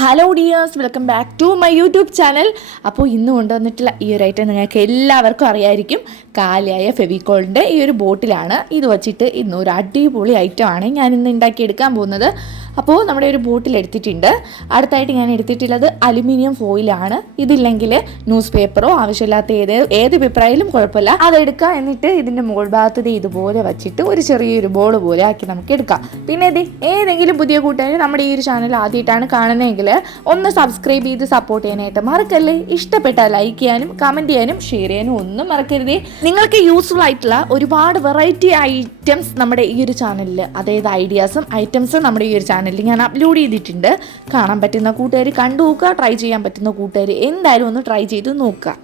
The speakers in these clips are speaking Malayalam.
Hello dears welcome back to my YouTube channel അപ്പോൾ ഇന്ന് കൊണ്ടുവന്നിട്ടുള്ള ഈ ഒരു ഐറ്റം നിങ്ങൾക്ക് എല്ലാവർക്കും അറിയായിരിക്കും. കാലിയായ ഫെവിക്കോളിന്റെ ഈ ഒരു ബോട്ടിലാണ് ഇത് വച്ചിട്ട് ഇന്ന് ഒരു അടിപൊളി ഐറ്റമാണ് ഞാൻ ഇന്ന് ഉണ്ടാക്കിയെടുക്കാൻ പോകുന്നത്. അപ്പോൾ നമ്മുടെ ഒരു ബോട്ടിൽ എടുത്തിട്ടുണ്ട്. അടുത്തായിട്ട് ഞാൻ എടുത്തിട്ടുള്ളത് അലുമിനിയം ഫോയിലാണ്. ഇതില്ലെങ്കിൽ ന്യൂസ് പേപ്പറോ ആവശ്യമില്ലാത്ത ഏത് ഏത് പേപ്പറായാലും കുഴപ്പമില്ല. അതെടുക്കുക എന്നിട്ട് ഇതിന്റെ മുകൾ ഭാഗത്ത് ഇതുപോലെ വച്ചിട്ട് ഒരു ചെറിയൊരു ബോൾ പോലെ ആക്കി നമുക്ക് എടുക്കാം. പിന്നെ ഇത് ഏതെങ്കിലും പുതിയ കൂട്ടുകാർ നമ്മുടെ ഈ ഒരു ചാനൽ ആദ്യമായിട്ടാണ് കാണുന്നതെങ്കിൽ ഒന്ന് സബ്സ്ക്രൈബ് ചെയ്ത് സപ്പോർട്ട് ചെയ്യാനായിട്ട് മറക്കല്ലേ? ഇഷ്ടപ്പെട്ടാൽ ലൈക്ക് ചെയ്യാനും കമന്റ് ചെയ്യാനും ഷെയർ ചെയ്യാനും ഒന്നും മറക്കരുത്. നിങ്ങൾക്ക് യൂസ്ഫുൾ ആയിട്ടുള്ള ഒരുപാട് വെറൈറ്റി ഐറ്റംസ് നമ്മുടെ ഈ ഒരു ചാനലിൽ അതായത് ഐഡിയാസും ഐറ്റംസും നമ്മുടെ ഈ ഒരു ചാനലിൽ ഞാൻ അപ്ലോഡ് ചെയ്തിട്ടുണ്ട്. കാണാൻ പറ്റുന്ന കൂട്ടുകാർ കണ്ടു നോക്കുക ട്രൈ ചെയ്യാൻ പറ്റുന്ന കൂട്ടുകാർ എന്തായാലും ഒന്ന് ട്രൈ ചെയ്ത് നോക്കുക.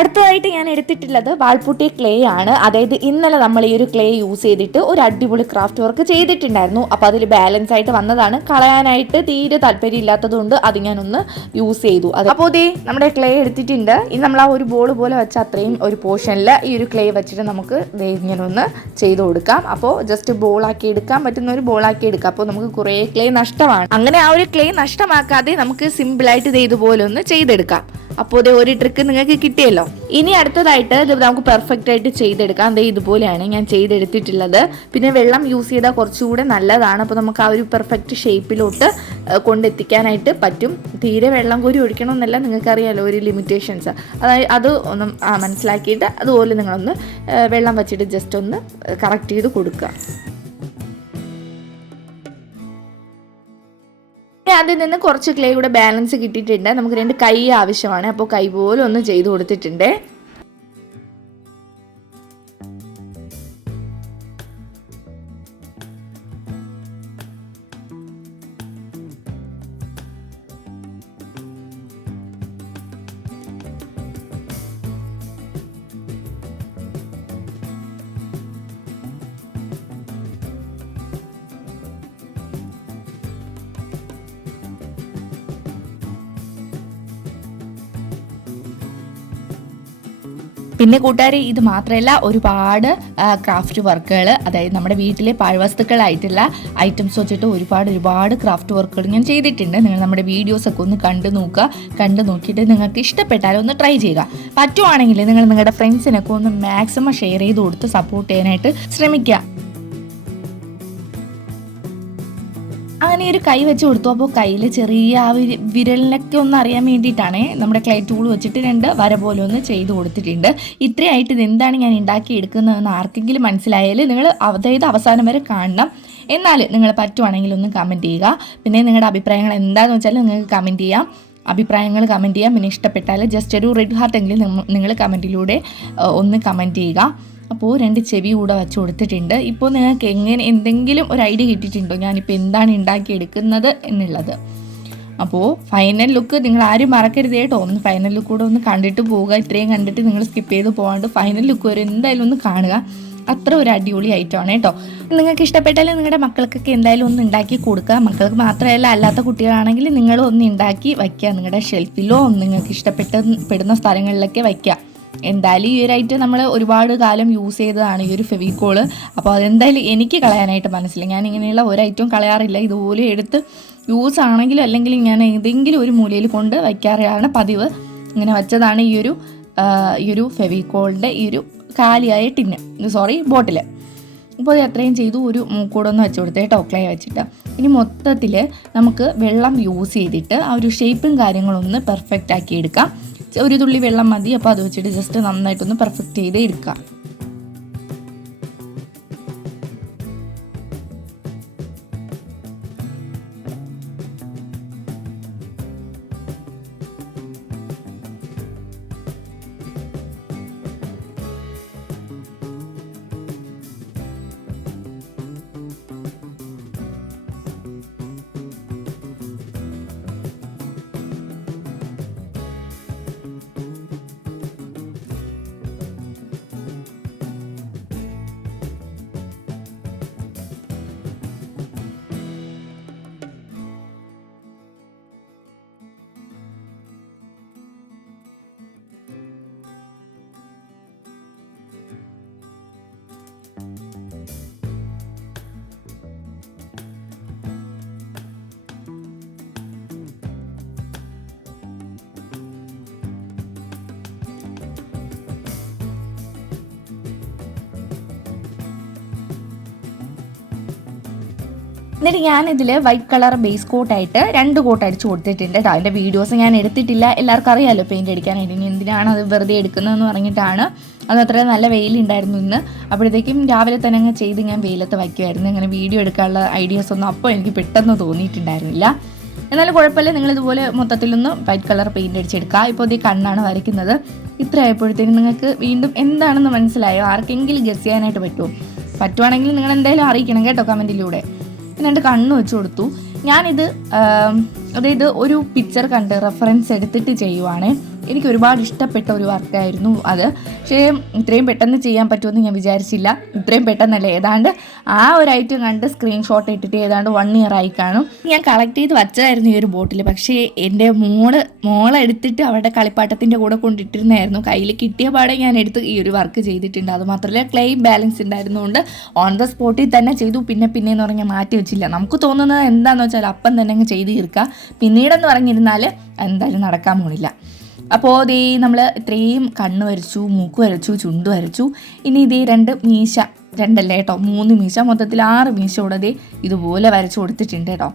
അടുത്തതായിട്ട് ഞാൻ എടുത്തിട്ടുള്ളത് വാൾപുട്ടി ക്ലേ ആണ്. അതായത് ഇന്നലെ നമ്മൾ ഈ ഒരു ക്ലേ യൂസ് ചെയ്തിട്ട് ഒരു അടിപൊളി ക്രാഫ്റ്റ് വർക്ക് ചെയ്തിട്ടുണ്ടായിരുന്നു. അപ്പോൾ അതിൽ ബാലൻസ് ആയിട്ട് വന്നതാണ്. കളയാനായിട്ട് തീരെ താല്പര്യം ഇല്ലാത്തതുകൊണ്ട് അത് ഞാനൊന്ന് യൂസ് ചെയ്തു. അത് അപ്പോൾ ദേ നമ്മുടെ ക്ലേ എടുത്തിട്ടുണ്ട്. ഇനി നമ്മൾ ആ ഒരു ബോൾ പോലെ വെച്ച അത്രയും ഒരു പോർഷനിൽ ഈ ഒരു ക്ലേ വെച്ചിട്ട് നമുക്ക് ഇങ്ങനെ ഒന്ന് ചെയ്ത് കൊടുക്കാം. അപ്പോൾ ജസ്റ്റ് ബോളാക്കി എടുക്കാൻ പറ്റുന്ന ഒരു ബോളാക്കി എടുക്കാം. അപ്പോൾ നമുക്ക് കുറേ ക്ലേ നഷ്ടമാണ്. അങ്ങനെ ആ ഒരു ക്ലേ നഷ്ടമാക്കാതെ നമുക്ക് സിമ്പിളായിട്ട് ഇത് ഇതുപോലെ ഒന്ന് ചെയ്തെടുക്കാം. അപ്പോൾ ഇതേ ഒരു ട്രിക്ക് നിങ്ങൾക്ക് കിട്ടിയല്ലോ. ഇനി അടുത്തതായിട്ട് ഇത് നമുക്ക് പെർഫെക്റ്റ് ആയിട്ട് ചെയ്തെടുക്കാം. അതേ ഇതുപോലെയാണ് ഞാൻ ചെയ്തെടുത്തിട്ടുള്ളത്. പിന്നെ വെള്ളം യൂസ് ചെയ്താൽ കുറച്ചുകൂടെ നല്ലതാണ്. അപ്പോൾ നമുക്ക് ആ ഒരു പെർഫെക്റ്റ് ഷേപ്പിലോട്ട് കൊണ്ടെത്തിക്കാനായിട്ട് പറ്റും. തീരെ വെള്ളം കോരി ഒഴിക്കണമെന്നല്ല നിങ്ങൾക്കറിയാലോ ഒരു ലിമിറ്റേഷൻസ് അതായത് അത് ഒന്ന് മനസ്സിലാക്കിയിട്ട് അതുപോലെ നിങ്ങളൊന്ന് വെള്ളം വച്ചിട്ട് ജസ്റ്റ് ഒന്ന് കറക്റ്റ് ചെയ്ത് കൊടുക്കുക. അതിൽ നിന്ന് കുറച്ച് ക്ലേ കൂടെ ബാലൻസ് കിട്ടിയിട്ടുണ്ട്. നമുക്ക് രണ്ട് കൈ ആവശ്യമാണ്. അപ്പോൾ കൈ പോലെ ഒന്ന് ചെയ്ത് കൊടുത്തിട്ടുണ്ട്. പിന്നെ കൂട്ടുകാർ ഇത് മാത്രമല്ല ഒരുപാട് ക്രാഫ്റ്റ് വർക്കുകൾ അതായത് നമ്മുടെ വീട്ടിലെ പാഴ്വസ്തുക്കളായിട്ടുള്ള ഐറ്റംസ് വെച്ചിട്ട് ഒരുപാട് ഒരുപാട് ക്രാഫ്റ്റ് വർക്കുകൾ ഞാൻ ചെയ്തിട്ടുണ്ട്. നിങ്ങൾ നമ്മുടെ വീഡിയോസ് ഒക്കെ ഒന്ന് കണ്ടു നോക്കുക. കണ്ടു നോക്കിയിട്ട് നിങ്ങൾക്ക് ഇഷ്ടപ്പെട്ടാൽ ഒന്ന് ട്രൈ ചെയ്യുക. പറ്റുവാണെങ്കിൽ നിങ്ങൾ നിങ്ങളുടെ ഫ്രണ്ട്സിനൊക്കെ ഒന്ന് മാക്സിമം ഷെയർ ചെയ്ത് കൊടുത്ത് സപ്പോർട്ട് ചെയ്യാനായിട്ട് ശ്രമിക്കുക. അങ്ങനെ ഒരു കൈ വെച്ച് കൊടുത്തു. അപ്പോൾ കയ്യിൽ ചെറിയ ആ വിരലിനൊക്കെ ഒന്ന് അറിയാൻ വേണ്ടിയിട്ടാണ് നമ്മുടെ ക്ലൈ ടൂൾ വെച്ചിട്ട് രണ്ട് വര പോലെ ഒന്ന് ചെയ്ത് കൊടുത്തിട്ടുണ്ട്. ഇത്രയായിട്ട് ഇതെന്താണ് ഞാൻ ഉണ്ടാക്കി എടുക്കുന്നതെന്ന് ആർക്കെങ്കിലും മനസ്സിലായാൽ നിങ്ങൾ അതായത് അവസാനം വരെ കാണണം. എന്നാൽ നിങ്ങൾ പറ്റുവാണെങ്കിൽ ഒന്ന് കമന്റ് ചെയ്യുക. പിന്നെ നിങ്ങളുടെ അഭിപ്രായങ്ങൾ എന്താണെന്ന് വെച്ചാൽ നിങ്ങൾക്ക് കമന്റ് ചെയ്യാം. അഭിപ്രായങ്ങൾ കമന്റ് ചെയ്യാം. പിന്നെ ഇഷ്ടപ്പെട്ടാൽ ജസ്റ്റ് ഒരു റെഡ് ഹാർട്ട് എങ്കിലും നിങ്ങൾ കമന്റിലൂടെ ഒന്ന് കമന്റ് ചെയ്യുക. അപ്പോൾ രണ്ട് ചെവി കൂടെ വെച്ച് കൊടുത്തിട്ടുണ്ട്. ഇപ്പോൾ നിങ്ങൾക്ക് എങ്ങനെ എന്തെങ്കിലും ഒരു ഐഡിയ കിട്ടിയിട്ടുണ്ടോ? ഞാനിപ്പോൾ എന്താണ് ഉണ്ടാക്കിയെടുക്കുന്നത് എന്നുള്ളത്. അപ്പോൾ ഫൈനൽ ലുക്ക് നിങ്ങൾ ആരും മറക്കരുത് കേട്ടോ. ഒന്ന് ഫൈനൽ ലുക്ക് കൂടെ ഒന്ന് കണ്ടിട്ട് പോവുക. ഇത്രയും കണ്ടിട്ട് നിങ്ങൾ സ്കിപ്പ് ചെയ്ത് പോകാണ്ട് ഫൈനൽ ലുക്ക് വരെ എന്തായാലും ഒന്ന് കാണുക. അത്ര ഒരു അടിപൊളി ഐറ്റമാണ് കേട്ടോ. നിങ്ങൾക്ക് ഇഷ്ടപ്പെട്ടാൽ നിങ്ങളുടെ മക്കൾക്കൊക്കെ എന്തായാലും ഒന്ന് ഉണ്ടാക്കി കൊടുക്കുക. മക്കൾക്ക് മാത്രമല്ല അല്ലാത്ത കുട്ടികളാണെങ്കിൽ നിങ്ങൾ ഒന്ന് ഉണ്ടാക്കി വയ്ക്കുക. നിങ്ങളുടെ ഷെൽഫിലോ നിങ്ങൾക്ക് ഇഷ്ടപ്പെട്ട പെടുന്ന സ്ഥലങ്ങളിലൊക്കെ വയ്ക്കുക. എന്തായാലും ഈ ഒരു ഐറ്റം നമ്മൾ ഒരുപാട് കാലം യൂസ് ചെയ്തതാണ് ഈ ഒരു ഫെവിക്കോൾ അപ്പോൾ അതെന്തായാലും എനിക്ക് കളയാനായിട്ട് മനസ്സില്ല ഞാൻ ഇങ്ങനെയുള്ള ഒരു ഐറ്റവും കളയാറില്ല. ഇതുപോലെ എടുത്ത് യൂസ് ആണെങ്കിലും അല്ലെങ്കിൽ ഞാൻ ഏതെങ്കിലും ഒരു മൂലയിൽ കൊണ്ട് വയ്ക്കാറാണ് പതിവ്. ഇങ്ങനെ വച്ചതാണ് ഈ ഒരു ഈ ഒരു ഫെവിക്കോളിന്റെ ഈ ഒരു കാലിയായ ടിന്ന്. സോറി ബോട്ടിൽ അപ്പോൾ അത് അത്രയും ചെയ്തു. ഒരു മൂക്കൂടൊന്ന് വെച്ച് കൊടുത്തേ കേട്ടോ ക്ലേ വെച്ചിട്ട്. ഇനി മൊത്തത്തിൽ നമുക്ക് വെള്ളം യൂസ് ചെയ്തിട്ട് ആ ഒരു ഷേപ്പും കാര്യങ്ങളൊന്ന് പെർഫെക്റ്റ് ആക്കി എടുക്കാം. ഒരു തുള്ളി വെള്ളം മതി. അപ്പോൾ അത് വെച്ചിട്ട് ജസ്റ്റ് നന്നായിട്ടൊന്ന് പെർഫെക്റ്റ് ചെയ്ത് എടുക്കാം. എന്നിട്ട് ഞാനിതിൽ വൈറ്റ് കളർ ബേസ് കോട്ടായിട്ട് രണ്ട് കോട്ട് അടിച്ച് കൊടുത്തിട്ടുണ്ട് കേട്ടോ അതിന്റെ വീഡിയോസ് ഞാൻ എടുത്തിട്ടില്ല. എല്ലാവർക്കും അറിയാമല്ലോ പെയിന്റ് അടിക്കാനായിട്ട്. ഇനി എന്തിനാണ് അത് വെറുതെ എടുക്കുന്നതെന്ന് പറഞ്ഞിട്ടാണ്. അത് അത്ര നല്ല വെയിലുണ്ടായിരുന്നു ഇന്ന്. അപ്പോഴത്തേക്കും രാവിലെ തന്നെ അങ്ങ് ചെയ്ത് ഞാൻ വെയിലത്ത് വയ്ക്കുമായിരുന്നു അങ്ങനെ വീഡിയോ എടുക്കാനുള്ള ഐഡിയാസ് ഒന്നും അപ്പോൾ എനിക്ക് പെട്ടെന്ന് തോന്നിയിട്ടുണ്ടായിരുന്നില്ല. എന്നാലും കുഴപ്പമില്ല. നിങ്ങൾ ഇതുപോലെ മൊത്തത്തിലൊന്ന് വൈറ്റ് കളർ പെയിന്റ് അടിച്ചെടുക്കുക. ഇപ്പോൾ ഇത് കണ്ണാണ് വരയ്ക്കുന്നത്. ഇത്ര ആയപ്പോഴത്തേക്കും നിങ്ങൾക്ക് വീണ്ടും എന്താണെന്ന് മനസ്സിലായോ? ആർക്കെങ്കിലും ഗസ് ചെയ്യാനായിട്ട് പറ്റുമോ? പറ്റുവാണെങ്കിൽ നിങ്ങൾ എന്തായാലും അറിയിക്കണം കേട്ടോ കമന്റിലൂടെ രണ്ട് കണ്ണ് വെച്ച് കൊടുത്തു. ഞാനിത് അതായത് ഒരു പിക്ചർ കണ്ട് റെഫറൻസ് എടുത്തിട്ട് ചെയ്യുവാണ്. എനിക്ക് ഒരുപാട് ഇഷ്ടപ്പെട്ട ഒരു വർക്കായിരുന്നു അത്. പക്ഷേ ഇത്രയും പെട്ടെന്ന് ചെയ്യാൻ പറ്റുമെന്ന് ഞാൻ വിചാരിച്ചില്ല. ഇത്രയും പെട്ടെന്നല്ല. ഏതാണ്ട് ആ ഒരു ഐറ്റം കണ്ട് സ്ക്രീൻഷോട്ട് ഇട്ടിട്ട് ഏതാണ്ട് വൺ ഇയർ ആയി കാണും. ഞാൻ കളക്ട് ചെയ്ത് വച്ചതായിരുന്നു ഈ ഒരു ബോട്ടിൽ പക്ഷേ എന്റെ മോൾ മോളെടുത്തിട്ട് അവരുടെ കളിപ്പാട്ടത്തിന്റെ കൂടെ കൊണ്ടിട്ടിരുന്നായിരുന്നു. കയ്യിൽ കിട്ടിയ പാടെ ഞാൻ എടുത്ത് ഈ ഒരു വർക്ക് ചെയ്തിട്ടുണ്ട്. അത് മാത്രമല്ല ക്ലെയിം ബാലൻസ് ഉണ്ടായിരുന്നുകൊണ്ട് ഓൺ ദ സ്പോട്ടിൽ തന്നെ ചെയ്തു. പിന്നെ പിന്നെ എന്ന് പറഞ്ഞാൽ മാറ്റി വെച്ചില്ല. നമുക്ക് തോന്നുന്നത് എന്താണെന്ന് വെച്ചാൽ അപ്പം തന്നെ അങ്ങ് ചെയ്ത് തീർക്കുക പിന്നീടെന്ന് പറഞ്ഞിരുന്നാൽ എന്തായാലും നടക്കാൻ പോണില്ല. അപ്പോൾ ദേ നമ്മൾ ഇത്രയും കണ്ണ് വരച്ചു മൂക്ക് വരച്ചു ചുണ്ട് വരച്ചു. ഇനി ഇതേ രണ്ട് മീശ രണ്ടല്ലേ കേട്ടോ മൂന്ന് മീശ. മൊത്തത്തിൽ ആറ് മീശ കൂടെ ഇതുപോലെ വരച്ചു കൊടുത്തിട്ടുണ്ട് കേട്ടോ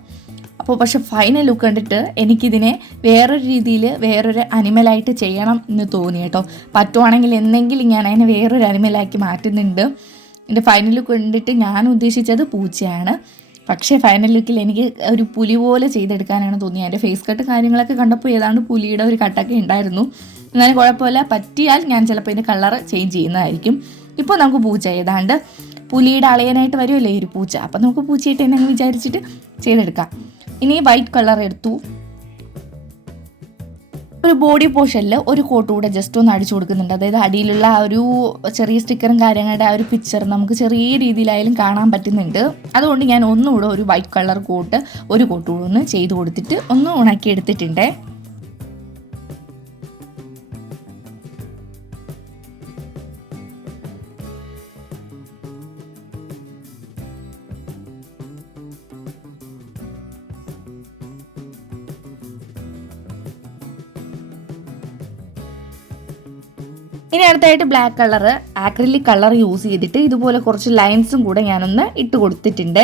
അപ്പോൾ പക്ഷെ ഫൈനൽ ലുക്ക് കണ്ടിട്ട് എനിക്കിതിനെ വേറൊരു രീതിയിൽ വേറൊരു അനിമലായിട്ട് ചെയ്യണം എന്ന് തോന്നി കേട്ടോ പറ്റുവാണെങ്കിൽ എന്തെങ്കിലും ഞാൻ അതിനെ വേറൊരു അനിമലാക്കി മാറ്റുന്നുണ്ട്. എന്റെ ഫൈനൽ ലുക്ക് കണ്ടിട്ട് ഞാൻ ഉദ്ദേശിച്ചത് പൂച്ചയാണ്. പക്ഷേ ഫൈനൽ ലുക്കിൽ എനിക്ക് ഒരു പുലി പോലെ ചെയ്തെടുക്കാനാണ് തോന്നിയത് എന്റെ ഫേസ് കട്ട് കാര്യങ്ങളൊക്കെ കണ്ടപ്പോൾ ഏതാണ്ട് പുലിയുടെ ഒരു കട്ടൊക്കെ ഉണ്ടായിരുന്നു. എന്നാലും കുഴപ്പമില്ല. പറ്റിയാൽ ഞാൻ ചിലപ്പോൾ ഇതിന്റെ കളർ ചേഞ്ച് ചെയ്യുന്നതായിരിക്കും. ഇപ്പോൾ നമുക്ക് പൂച്ച. ഏതാണ്ട് പുലിയുടെ അളയനായിട്ട് വരുമല്ലേ ഒരു പൂച്ച? അപ്പം നമുക്ക് പൂച്ചയായിട്ട് എന്നെ വിചാരിച്ചിട്ട് ചെയ്തെടുക്കാം. ഇനി വൈറ്റ് കളർ എടുത്തു. ഒരു ബോഡി പോർഷനിൽ ഒരു കോട്ട് കൂടെ ജസ്റ്റ് ഒന്ന് അടിച്ചു കൊടുക്കുന്നുണ്ട്. അതായത് അടിയിലുള്ള ആ ഒരു ചെറിയ സ്റ്റിക്കറും കാര്യങ്ങളുടെ ആ ഒരു പിക്ചർ നമുക്ക് ചെറിയ രീതിയിലായാലും കാണാൻ പറ്റുന്നുണ്ട്. അതുകൊണ്ട് ഞാൻ ഒന്നുകൂടെ ഒരു വൈറ്റ് കളർ കോട്ട് ഒരു കോട്ട് കൂടെ ഒന്ന് ചെയ്ത് കൊടുത്തിട്ട് ഒന്ന് ഉണക്കി എടുത്തിട്ടുണ്ടേ ഇനി അടുത്തായിട്ട് black colour acrylic colour use ചെയ്തിട്ട് ഇതുപോലെ കുറച്ച് ലൈൻസും കൂടെ ഞാനൊന്ന് ഇട്ട് കൊടുത്തിട്ടുണ്ട്.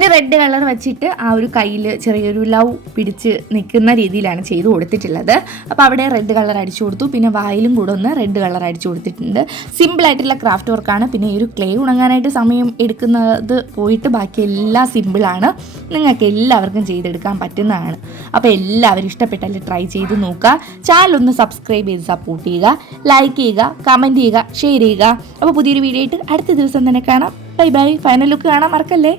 ഇനി റെഡ് കളർ വെച്ചിട്ട് ആ ഒരു കയ്യിൽ ചെറിയൊരു ലവ് പിടിച്ച് നിൽക്കുന്ന രീതിയിലാണ് ചെയ്ത് കൊടുത്തിട്ടുള്ളത്. അപ്പോൾ അവിടെ റെഡ് കളർ അടിച്ചു കൊടുത്തു. പിന്നെ വായിലും കൂടെ ഒന്ന് റെഡ് കളർ അടിച്ചു കൊടുത്തിട്ടുണ്ട്. സിമ്പിളായിട്ടുള്ള ക്രാഫ്റ്റ് വർക്കാണ് പിന്നെ ഈ ഒരു ക്ലേ ഉണങ്ങാനായിട്ട് സമയം എടുക്കുന്നത് പോയിട്ട് ബാക്കി എല്ലാം സിമ്പിളാണ് നിങ്ങൾക്ക് എല്ലാവർക്കും ചെയ്തെടുക്കാൻ പറ്റുന്നതാണ്. അപ്പോൾ എല്ലാവരും ഇഷ്ടപ്പെട്ടാൽ ട്രൈ ചെയ്ത് നോക്കുക. ചാനൽ ഒന്ന് സബ്സ്ക്രൈബ് ചെയ്ത് സപ്പോർട്ട് ചെയ്യുക. ലൈക്ക് ചെയ്യുക കമന്റ് ചെയ്യുക ഷെയർ ചെയ്യുക. അപ്പോൾ പുതിയൊരു വീഡിയോ ആയിട്ട് അടുത്ത ദിവസം തന്നെ കാണാം. ബൈ ബൈ ഫൈനൽ ലുക്ക് കാണാൻ മറക്കല്ലേ?